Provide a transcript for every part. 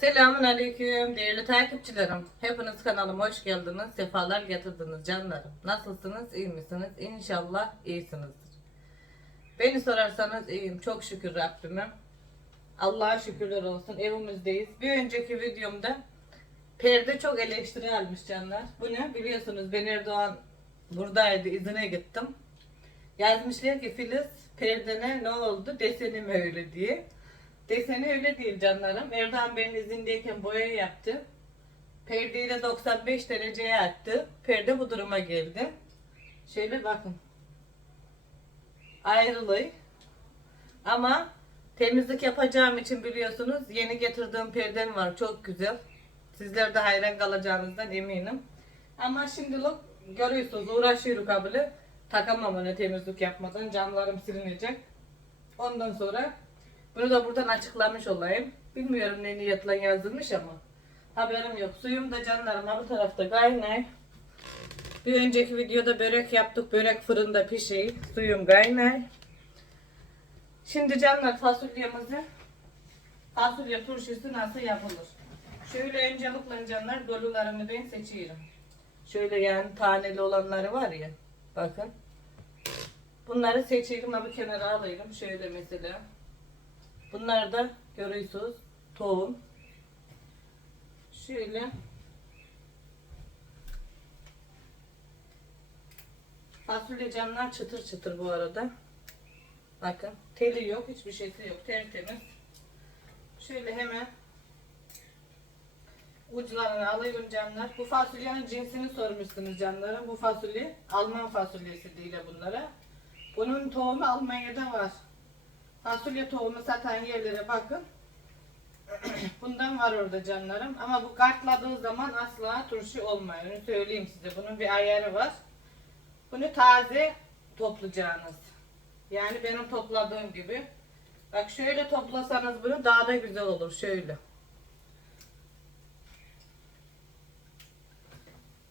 Selamun Aleyküm değerli takipçilerim. Hepiniz kanalıma hoş geldiniz. Sefalar getirdiniz canlarım. Nasılsınız? iyi misiniz? İnşallah iyisinizdir. Beni sorarsanız iyiyim. Çok şükür Rabbime. Allah'a şükürler olsun. Evimizdeyiz. Bir önceki videomda perde çok eleştiri almış canlar. Bu ne? Biliyorsunuz ben Erdoğan buradaydı. izine gittim. Yazmışlar ki Filiz perdene ne oldu? Desenim öyle diye. Deseni öyle değil canlarım. Erdoğan benim izindeyken boya yaptı. Perdeyi de 95 dereceye attı. Perde bu duruma geldi. Şöyle bakın. Ayrılıyor. Ama temizlik yapacağım için biliyorsunuz yeni getirdiğim perdem var. Çok güzel. Sizler de hayran kalacağınızdan eminim. Ama şimdilik görüyorsunuz uğraşıyoruz kabili. Takamam onu temizlik yapmadan. Camlarım silinecek. Ondan sonra bunu da buradan açıklamış olayım. Bilmiyorum ne niyetle yazılmış ama. Haberim yok. Suyum da canlarım bu tarafta kaynay. Bir önceki videoda börek yaptık. Börek fırında pişiyor. Suyum kaynay. Şimdi canlar fasulyemizi fasulye turşusu nasıl yapılır? Şöyle öncelikle canlar dolularını ben seçiyorum. Şöyle yani taneli olanları var ya. Bakın. Bunları seçiyorum ama kenara alıyorum. Şöyle mesela. Bunlar da görüyorsunuz tohum. Şöyle fasulye camlar çıtır çıtır bu arada. Bakın teli yok hiçbir şeysi yok tertemiz. Şöyle hemen uçlarını alıyorum canlar. Bu fasulyenin cinsini sormuşsunuz canlarım. Bu fasulye Alman fasulyesi değil bunlara. Bunun tohumu Almanya'da var. Fasulye tohumu satan yerlere bakın. Bundan var orada canlarım. Ama bu kartladığı zaman asla turşu olmuyor. Onu söyleyeyim size. Bunun bir ayarı var. Bunu taze toplayacağınız. Yani benim topladığım gibi. Bak şöyle toplasanız bunu daha da güzel olur. Şöyle.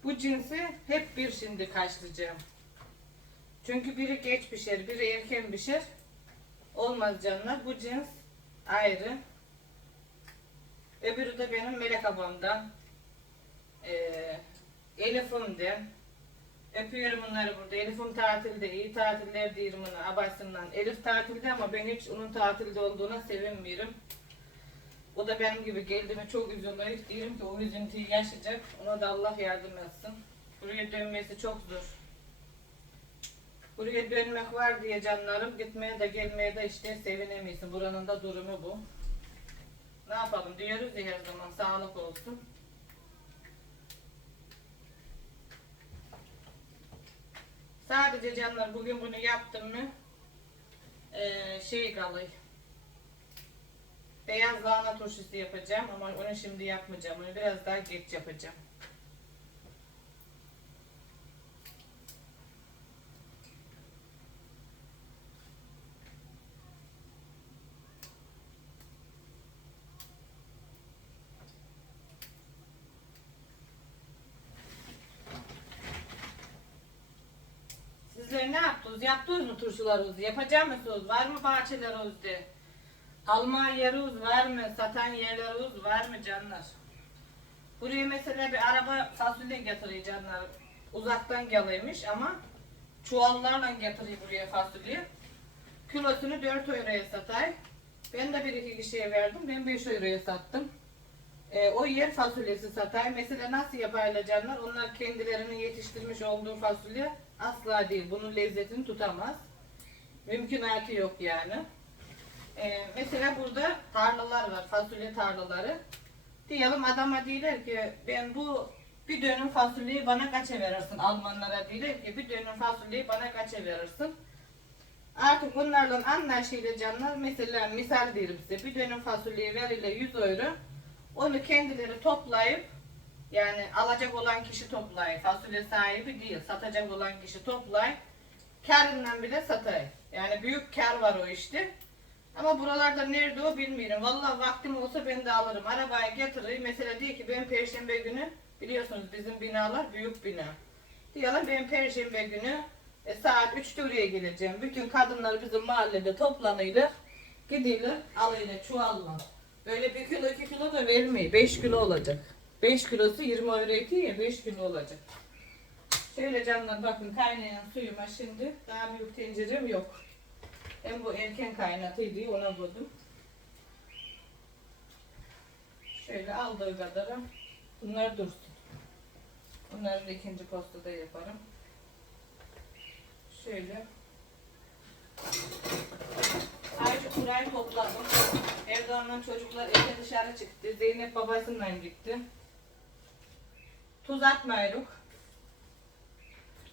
Bu cinsi hep bir şimdi kaçlayacağım. Çünkü biri geç pişer, biri erken pişer. Olmaz canlar. Bu cins ayrı. Öbürü de benim melek abamdan. Ee, Elif'imden. Öpüyorum onları burada. Elif'im tatilde. iyi tatiller diyorum ona abasından. Elif tatilde ama ben hiç onun tatilde olduğuna sevinmiyorum. O da benim gibi geldi mi çok üzülüyor. Diyorum ki o üzüntüyü yaşayacak. Ona da Allah yardım etsin. Buraya dönmesi çok zor. Buraya dönmek var diye canlarım gitmeye de gelmeye de işte sevinemiyorsun. Buranın da durumu bu. Ne yapalım diyoruz ya her zaman sağlık olsun. Sadece canlar bugün bunu yaptım mı ee, şey kalıyor. Beyaz lahana turşusu yapacağım ama onu şimdi yapmayacağım. Onu biraz daha geç yapacağım. Sizler ne yaptınız? Yaptınız mı turşularınızı? Yapacak mısınız? Var mı bahçelerinizde? Alma yeriniz var mı? Satan yerleriniz var mı canlar? Buraya mesela bir araba fasulye getiriyor canlar. Uzaktan geliyormuş ama çuvallarla getiriyor buraya fasulye. Kilosunu 4 euroya satay. Ben de bir iki kişiye verdim. Ben 5 euroya sattım. E, o yer fasulyesi satay. Mesela nasıl yaparlar? Onlar kendilerinin yetiştirmiş olduğu fasulye asla değil. Bunun lezzetini tutamaz. Mümkünatı yok yani. E, mesela burada tarlalar var. Fasulye tarlaları. Diyelim adama diyorlar ki ben bu bir dönüm fasulyeyi bana kaça verirsin? Almanlara diyorlar ki bir dönüm fasulyeyi bana kaça verirsin? Artık onlarla anlaşıyla canlar mesela misal diyelim size bir dönüm fasulyeyi veriyle 100 euro onu kendileri toplayıp yani alacak olan kişi toplayıp fasulye sahibi değil satacak olan kişi toplayıp karından bile satay. Yani büyük kar var o işte. Ama buralarda nerede o bilmiyorum. Vallahi vaktim olsa ben de alırım. Arabaya getireyim. Mesela diyor ki ben perşembe günü biliyorsunuz bizim binalar büyük bina. Diyorlar ben perşembe günü e, saat 3'te oraya geleceğim. Bütün kadınlar bizim mahallede toplanıyla gidiyorlar alıyla çuvalla. Böyle bir kilo iki kilo da vermeyi. 5 kilo olacak. 5 kilosu 20 euro ediyor ya 5 kilo olacak. Şöyle canlar bakın kaynayan suyuma şimdi daha büyük tencerem yok. Hem bu erken kaynatıydı ona koydum. Şöyle aldığı kadarı bunlar dursun. Bunları da ikinci postada yaparım. Şöyle. Ayrıca kurayı topladım. Erdoğan'la çocuklar evde dışarı çıktı. Zeynep babasıyla gitti. Tuz atmayırık.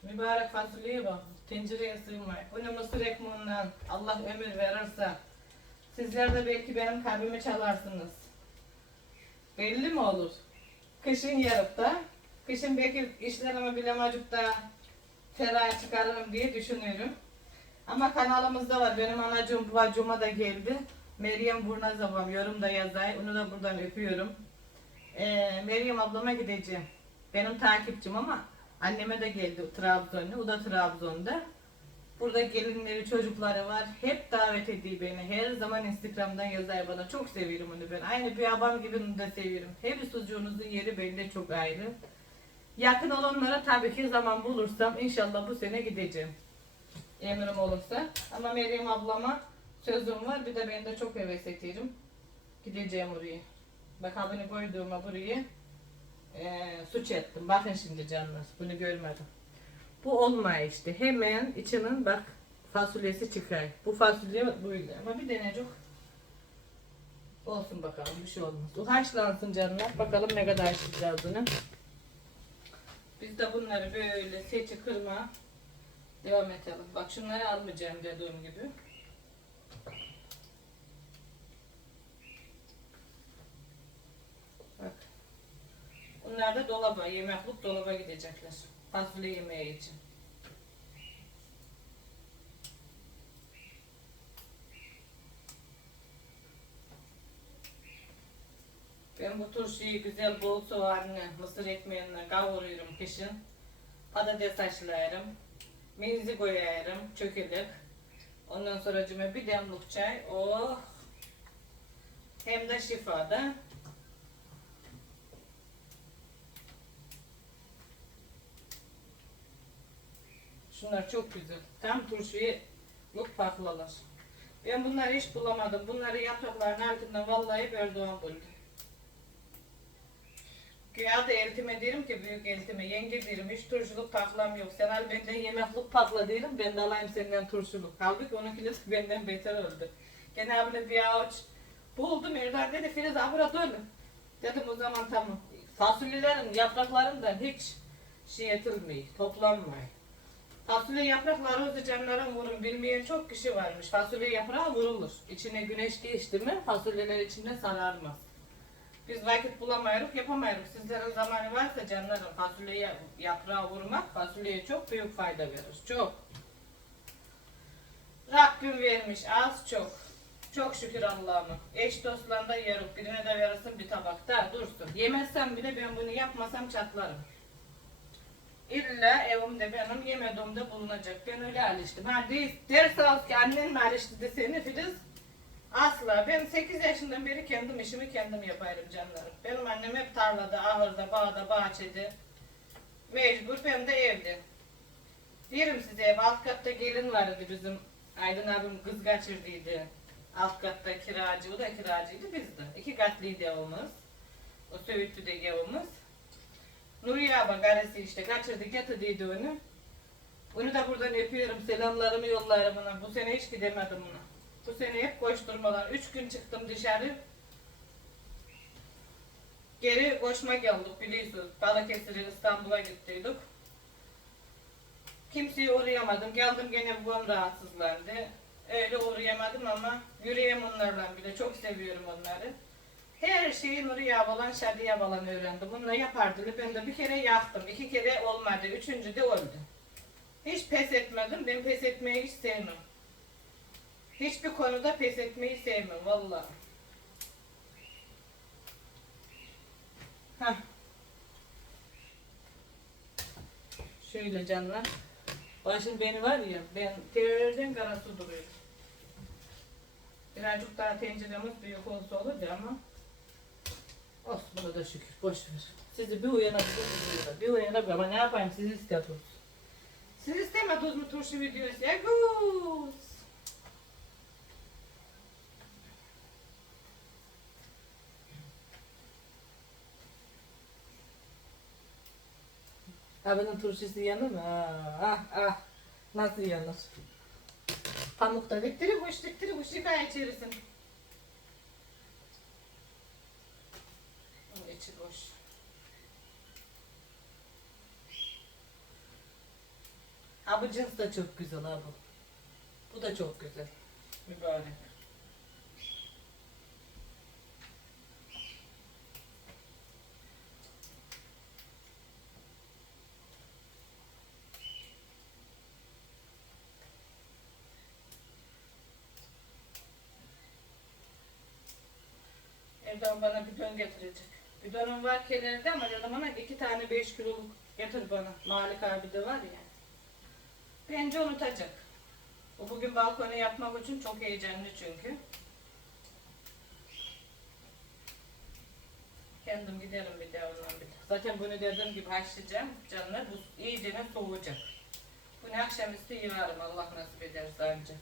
Mübarek fasulyeye bak. Tencereye sığmay. Bunu mısır ekmeğinden Allah ömür verirse sizler de belki benim kalbimi çalarsınız. Belli mi olur? Kışın yarıp da kışın belki işlerimi bilemecik da ferah çıkarırım diye düşünüyorum. Ama kanalımızda var. Benim anacığım bacıma da geldi. Meryem Burnaz ablam yorum da yazay. Onu da buradan öpüyorum. Ee, Meryem ablama gideceğim. Benim takipçim ama anneme de geldi Trabzon'da. O da Trabzon'da. Burada gelinleri, çocukları var. Hep davet ediyor beni. Her zaman Instagram'dan yazar bana. Çok seviyorum onu ben. Aynı bir abam gibi onu da seviyorum. Her sucuğunuzun yeri bende çok ayrı. Yakın olanlara tabii ki zaman bulursam inşallah bu sene gideceğim. Emrim olursa. Ama Meryem ablama sözüm var. Bir de ben de çok heves ediyorum. Gideceğim oraya. Bak abini koyduğuma burayı eee suç ettim. Bakın şimdi canlar. Bunu görmedim. Bu olmuyor işte. Hemen içinin bak fasulyesi çıkar. Bu fasulye böyle. Ama bir denecik olsun bakalım. Bir şey olmaz. Bu haşlansın canlar. Bakalım ne kadar haşlayacağız bunu. Biz de bunları böyle seçi kırma devam edelim. Bak şunları almayacağım dediğim gibi. Bak. Bunlar da dolaba, yemeklik dolaba gidecekler. Fasulye yemeği için. Ben bu turşuyu güzel bol soğanlı, mısır ekmeğine kavuruyorum kışın. Patates haşlarım. Menzi koyarım, çökelek. Ondan sonra cüme bir demlik çay. Oh! Hem de şifada. Şunlar çok güzel. Tam turşuyu yok paklalar. Ben bunları hiç bulamadım. Bunları yaprakların altından vallahi Erdoğan buldu. Güya da eltime derim ki büyük eltime yenge derim hiç turşuluk paklam yok. Sen al benden yemeklik pakla derim ben de alayım senden turşuluk. Halbuki onunki de benden beter oldu. Gene abla bir avuç buldum Erdar dedi Filiz abura dur. Dedim o zaman tamam. Fasulyelerin yapraklarından hiç şey yetilmiyor, toplanmıyor. Fasulye yaprakları özü canlara vurun bilmeyen çok kişi varmış. Fasulye yaprağı vurulur. İçine güneş geçti mi fasulyeler içinde sararmaz. Biz vakit bulamıyoruz, yapamıyoruz. Sizlerin zamanı varsa canlarım fasulyeye yaprağı vurmak fasulyeye çok büyük fayda verir. Çok. Rabbim vermiş az çok. Çok şükür Allah'ıma. Eş dostlarına da yeruk. Birine de verirsin bir tabakta dursun. Yemezsem bile ben bunu yapmasam çatlarım. İlla evimde benim yemediğimde bulunacak. Ben öyle alıştım. Ha de- ders al ki annen mi alıştı de seni Filiz? Asla. Ben 8 yaşından beri kendim işimi kendim yaparım canlarım. Benim annem hep tarlada, ahırda, bağda, bahçede. Mecbur ben de evde. Diyelim size ev alt katta gelin vardı bizim. Aydın abim kız kaçırdıydı. Alt katta kiracı, o da kiracıydı biz de. İki katlıydı evimiz. O Söğütlü'de evimiz. Nuriye abla karısı işte kaçırdı getirdiydi onu. Onu da buradan öpüyorum. Selamlarımı yollarım ona. Bu sene hiç gidemedim ona. Bu sene hep koşturmalar. Üç gün çıktım dışarı. Geri koşma geldik biliyorsunuz. Balıkesir'e İstanbul'a gittiydik. Kimseye uğrayamadım. Geldim gene babam rahatsızlandı. Öyle uğrayamadım ama yürüyem onlarla bile. Çok seviyorum onları. Her şeyi Nuriye ablan, Şadiye ablan öğrendim. Bununla yapardı. Ben de bir kere yaktım. iki kere olmadı. Üçüncü de oldu. Hiç pes etmedim. Ben pes etmeyi hiç sevmem. Hiçbir konuda pes etmeyi sevmem vallahi. Hah. Şöyle canlar. Başım beni var ya ben terörden karası duruyor. Birazcık daha tenceremiz büyük olsa olur ya ama Ona da şükür. Boş ver. Sizi bir uyanabilir bir uyanabilir. Bir uyanabilir ama ne yapayım siz istiyordunuz. Siz istemediniz mi turşu videosu? Ya guz. Abinin turşusu yanır? Ah, ah. Nasıl yanır? Pamukta diktiri kuş diktiri kuş yıkar içerisin. İçi boş. Ha bu cins de çok güzel ha bu. Bu da çok güzel. Mübarek. Evden bana bidon getirecek. Bidonum var kenarda ama dedim ona iki tane beş kiloluk getir bana. Malik abi de var ya. Bence unutacak. O bugün balkonu yapmak için çok heyecanlı çünkü. Kendim giderim bir de ondan bir de. Zaten bunu dediğim gibi haşlayacağım. Canlar bu iyicene soğuyacak. Bunu akşamüstü yığarım Allah nasip ederse anca.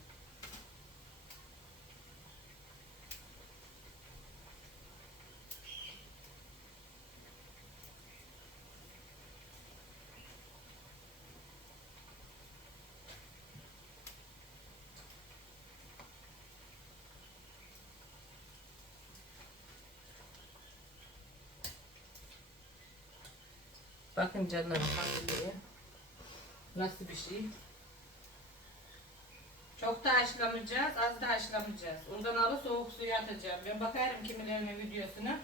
Bakın canlarım fasulyeye. Nasıl bir şey? Çok da haşlamayacağız, az da haşlamayacağız. Oradan alıp soğuk suya atacağım. Ben bakarım kimilerinin videosuna.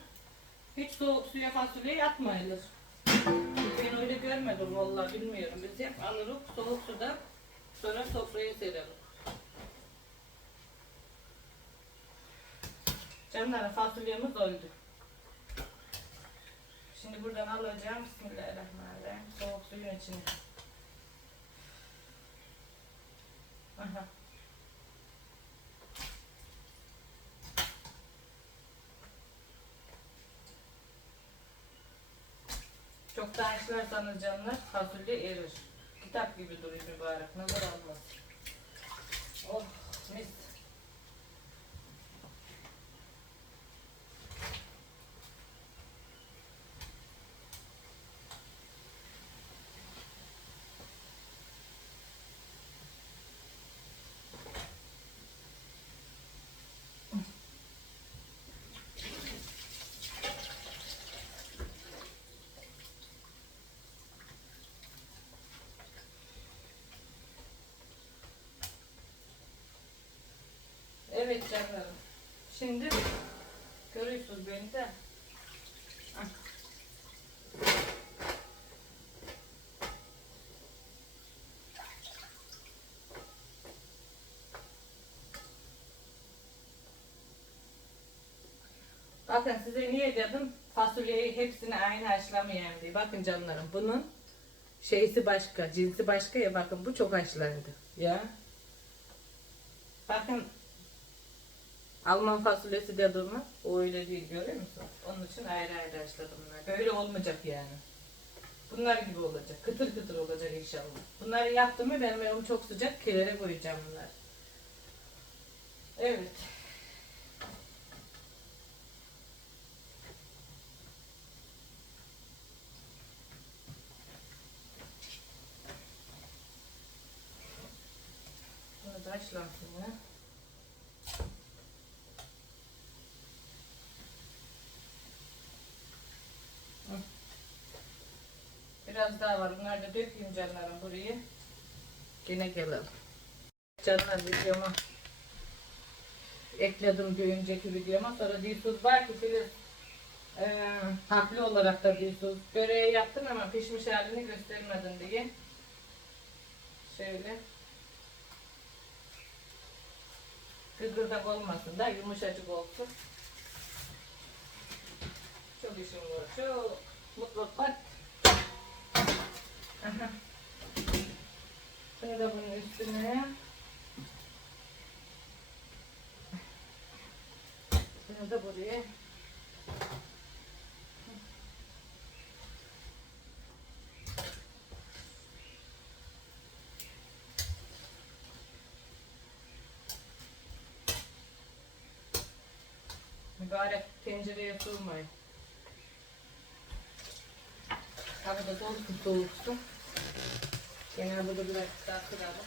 Hiç soğuk suya fasulye yatmayılır. Ben öyle görmedim vallahi bilmiyorum. Biz hep alırız soğuk suda sonra sofraya sereriz. Canlarım fasulyemiz öldü. Şimdi buradan alacağım. Bismillahirrahmanirrahim. Soğuk suyun içine. Aha. Çok da haşlarsanız canlar fasulye erir. Kitap gibi duruyor mübarek. Nazar almaz. Oh mis. Evet canlarım. Şimdi görüyorsunuz beni de. Ah. Bakın size niye dedim fasulyeyi hepsini aynı haşlamayayım diye. Bakın canlarım bunun şeysi başka, cinsi başka ya bakın bu çok haşlandı. Ya. Bakın Alman fasulyesi dediğimi o öyle değil görüyor musun? Onun için ayrı ayrı bunları. Böyle olmayacak yani. Bunlar gibi olacak. Kıtır kıtır olacak inşallah. Bunları yaptım mı benim evim çok sıcak. Kilere koyacağım bunları. Evet. Bunu da haşlansın ya. Biraz daha var. Bunları da dökeyim canlarım buraya. Yine gelelim. Canlar videoma ekledim bir önceki videoma. Sonra diyorsunuz var ki Filiz e, haklı olarak da diyorsunuz. Böreği yaptın ama pişmiş halini göstermedin diye. Şöyle. Gırgırdak olmasın da yumuşacık olsun. Çok işim var. Çok mutfak var. Aha. Bunu da bunun üstüne. Bunu da buraya. Mübarek tencereye sığmayın. Arada dolu tutulsun. Genel burada biraz daha kıralım.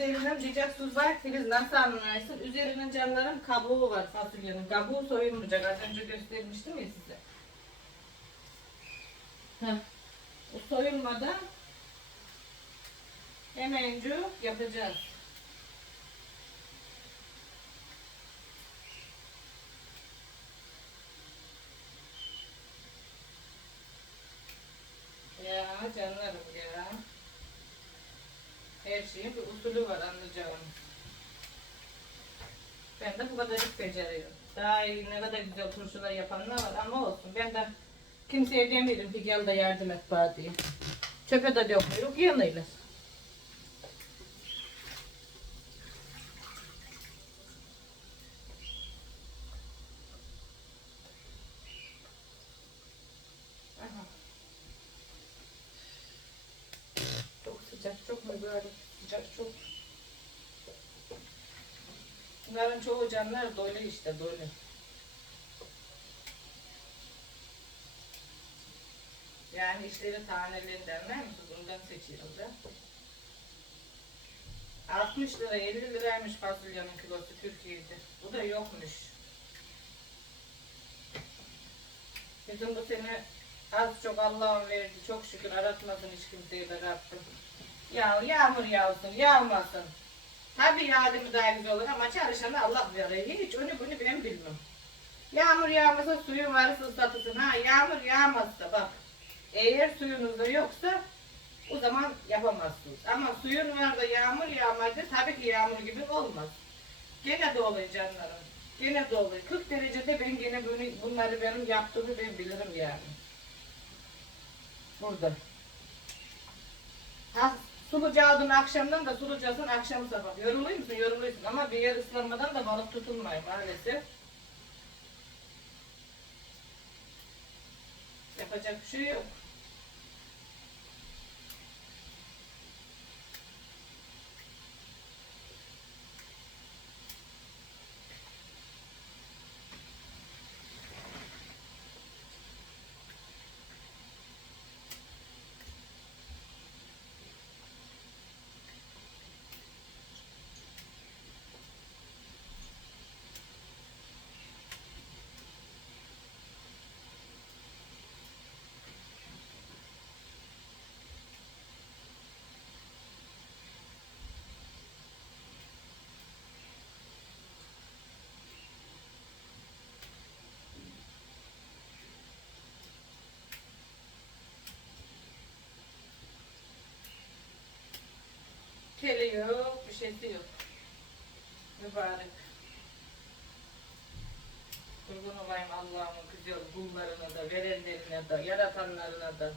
Üzerinden cicak tuz var. Filiz nasıl anlarsın? Üzerinin canlarım kabuğu var fasulyenin. Kabuğu soyulmayacak. Az önce göstermiştim ya size. Heh. O soyulmadan hemencik yapacağız. Ya canlarım ya. Her şeyin bir usulü var anlayacağınız. Ben de bu kadarcık beceriyorum. Daha iyi ne kadar güzel turşular yapanlar var ama olsun. Ben de kimseye demiyorum ki gel de yardım et bana diye. Çöpe de dökmüyor, yanıyla. Aha. Çok sıcak, çok mübarek sıcak, çok. Canlar dolu işte, dolu. Yani işleri tanelerinden değil mi? Bundan seçiyorlar. 60 lira, 50 liraymış fasulyenin kilosu Türkiye'de. Bu da yokmuş. Bizim bu sene az çok Allah'ım verdi. Çok şükür aratmasın hiç kimseyi de Rabbim. Ya yağmur yağsın, yağmasın. Tabii yağdı daha güzel olur ama çalışanı Allah verir. Hiç onu bunu ben bilmem. Yağmur yağmasa suyun varsa ıslatılsın. Ha yağmur yağmazsa bak. Eğer suyunuz da yoksa o zaman yapamazsınız. Ama suyun var da yağmur yağmadı tabii ki yağmur gibi olmaz. Gene de canlarım. Gene de oluyor. 40 derecede ben gene bunu, bunları benim yaptığımı ben bilirim yani. Burada. Ha, sulucağı akşamdan da sulucaksın akşam sabah. Yoruluyor musun? Yoruluyorsun. Ama bir yer ıslanmadan da balık tutulmuyor maalesef. Yapacak bir şey yok. Teli yok, bir şeysi yok. Mübarek. Kurban olayım Allah'ımın güzel kullarına da, verenlerine de, yaratanlarına da.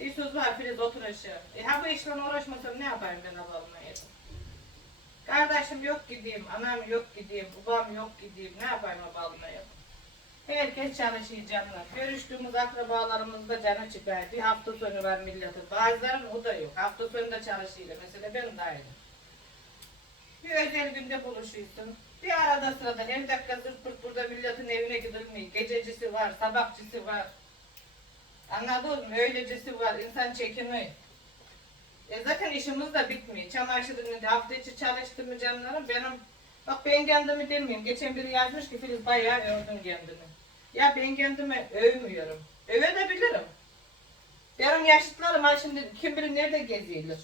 Bir söz var Filiz otur aşağı. E ha bu işle uğraşmasam ne yapayım ben ablamaya? Kardeşim yok gideyim, anam yok gideyim, babam yok gideyim, ne yapayım ablamaya? Herkes çalışıyor canlar. Görüştüğümüz akrabalarımız da canı çıkar. Hafta sonu var milletin. Bazılarının o da yok. Hafta sonu da çalışıyor. Mesela ben de aynı. Bir özel günde buluşuyorsun. Bir arada sırada her dakika zırt burada milletin evine gidilmiyor. Gececisi var, sabahçısı var. Anladın mı? Öylecesi var. İnsan çekiniyor. E zaten işimiz de bitmiyor. Çamaşırını hafta içi çalıştım mı canlarım benim Bak ben kendimi demeyeyim. Geçen biri yazmış ki Filiz bayağı övdün kendini. Ya ben kendimi övmüyorum. Övebilirim. Benim yaşıtlarım ha şimdi kim bilir nerede geziyorlar.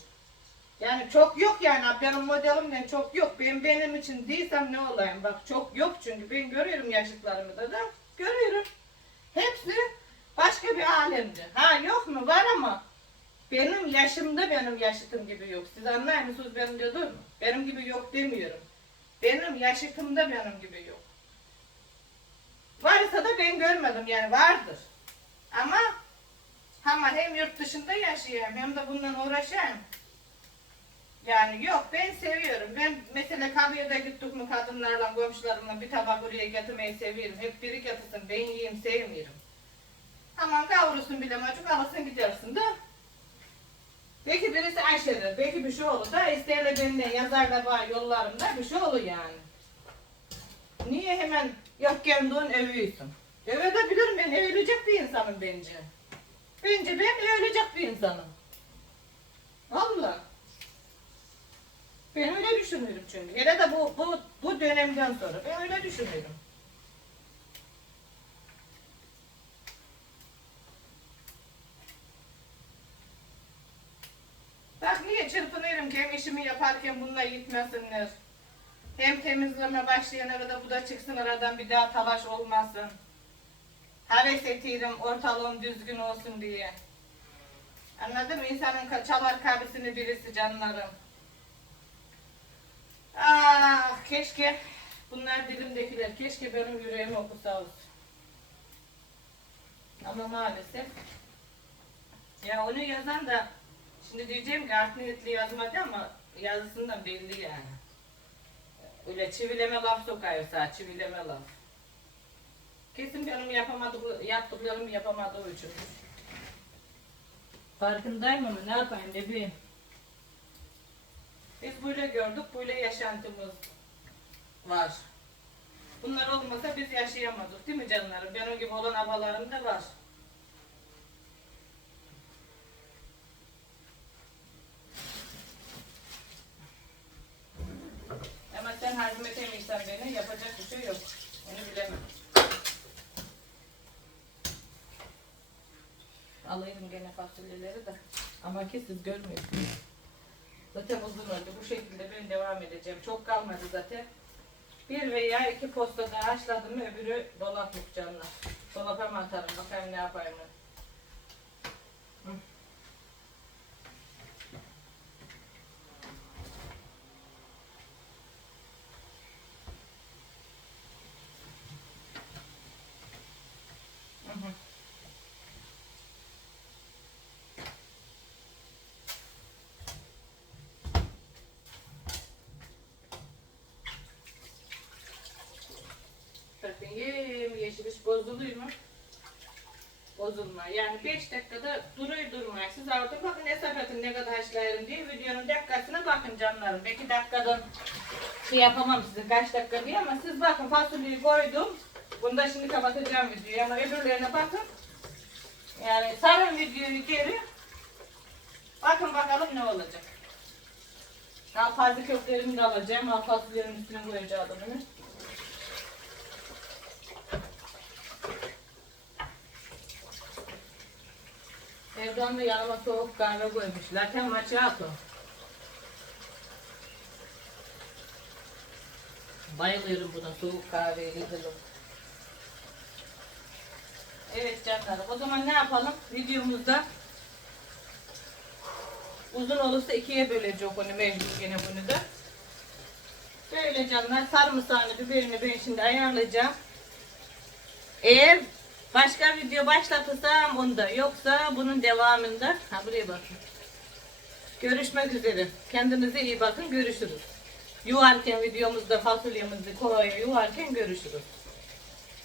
Yani çok yok yani benim modelimden çok yok. Ben benim için değilsem ne olayım. Bak çok yok çünkü ben görüyorum yaşıtlarımı da da görüyorum. Hepsi başka bir alemde. Ha yok mu? Var ama benim yaşımda benim yaşıtım gibi yok. Siz anlar mısınız benim dediğimi? Benim gibi yok demiyorum. Benim yaşıtımda benim gibi yok. Varsa da ben görmedim yani vardır. Ama ama hem yurt dışında yaşayayım hem de bundan uğraşayım. Yani yok ben seviyorum. Ben mesela de gittik mi kadınlarla komşularımla bir tabak buraya getirmeyi seviyorum. Hep biri getirsin ben yiyeyim sevmiyorum. Aman kavurursun bile macuk alırsın gidersin de. Belki birisi aşırı, belki bir şey olur da isterle benimle yazar da bana yollarımda bir şey olur yani. Niye hemen yok kendin övüyorsun? Övebilirim ben övülecek bir insanım bence. Bence ben övülecek bir insanım. Valla. Ben öyle düşünüyorum çünkü. Hele de bu, bu, bu dönemden sonra ben öyle düşünüyorum. Bak niye çırpınıyorum ki işimi yaparken bununla gitmesinler. Hem temizleme başlayana kadar bu da çıksın aradan bir daha talaş olmasın. Heves etiyorum ortalığım düzgün olsun diye. Anladın mı? İnsanın çalar kalbisini birisi canlarım. Ah keşke bunlar dilimdekiler keşke benim yüreğimi okusa olsun. Ama maalesef ya onu yazan da şimdi diyeceğim ki art niyetli yazmadı ama yazısından belli yani. Öyle çivileme laf sokuyorsa çivileme laf. Kesin benim yapamadık, yaptıklarımı yapamadığı için. Farkındayım ama ne yapayım ne bileyim. Biz böyle gördük, böyle yaşantımız var. Bunlar olmasa biz yaşayamadık değil mi canlarım? Benim gibi olan abalarım da var. Ama sen hazmetemeysen beni yapacak bir şey yok. Onu bilemem. Alayım gene fasulyeleri de. Ama ki siz görmüyorsunuz. Zaten uzun oldu. Bu şekilde ben devam edeceğim. Çok kalmadı zaten. Bir veya iki posta daha haşladım mı öbürü dolaplık canlar. Dolapa mı atarım bakayım ne yapayım. Yem yeşil hiç bozuluyor mu? Bozulma. Yani 5 dakikada duruyor durmuyor. Siz orada bakın edin ne kadar haşlayalım diye videonun dakikasına bakın canlarım. Belki dakikadan şey yapamam size kaç dakika diye ama siz bakın fasulyeyi koydum. Bunu da şimdi kapatacağım videoyu ama öbürlerine bakın. Yani sarın videoyu geri. Bakın bakalım ne olacak. Daha fazla köklerimi de alacağım. Daha fasulyenin üstüne koyacağım bunu. Evden de yanıma soğuk kahve koymuş. Latte macchiato. Bayılıyorum buna soğuk kahveye gidelim. Evet canlarım. O zaman ne yapalım? Videomuzda uzun olursa ikiye böleceğim onu mecbur gene bunu da. Böyle canlar sarımsağını, biberini ben şimdi ayarlayacağım. Eğer başka video başlatırsam onda yoksa bunun devamında ha buraya bakın. Görüşmek üzere. Kendinize iyi bakın. Görüşürüz. Yuvarken videomuzda fasulyemizi kovaya yuvarken görüşürüz.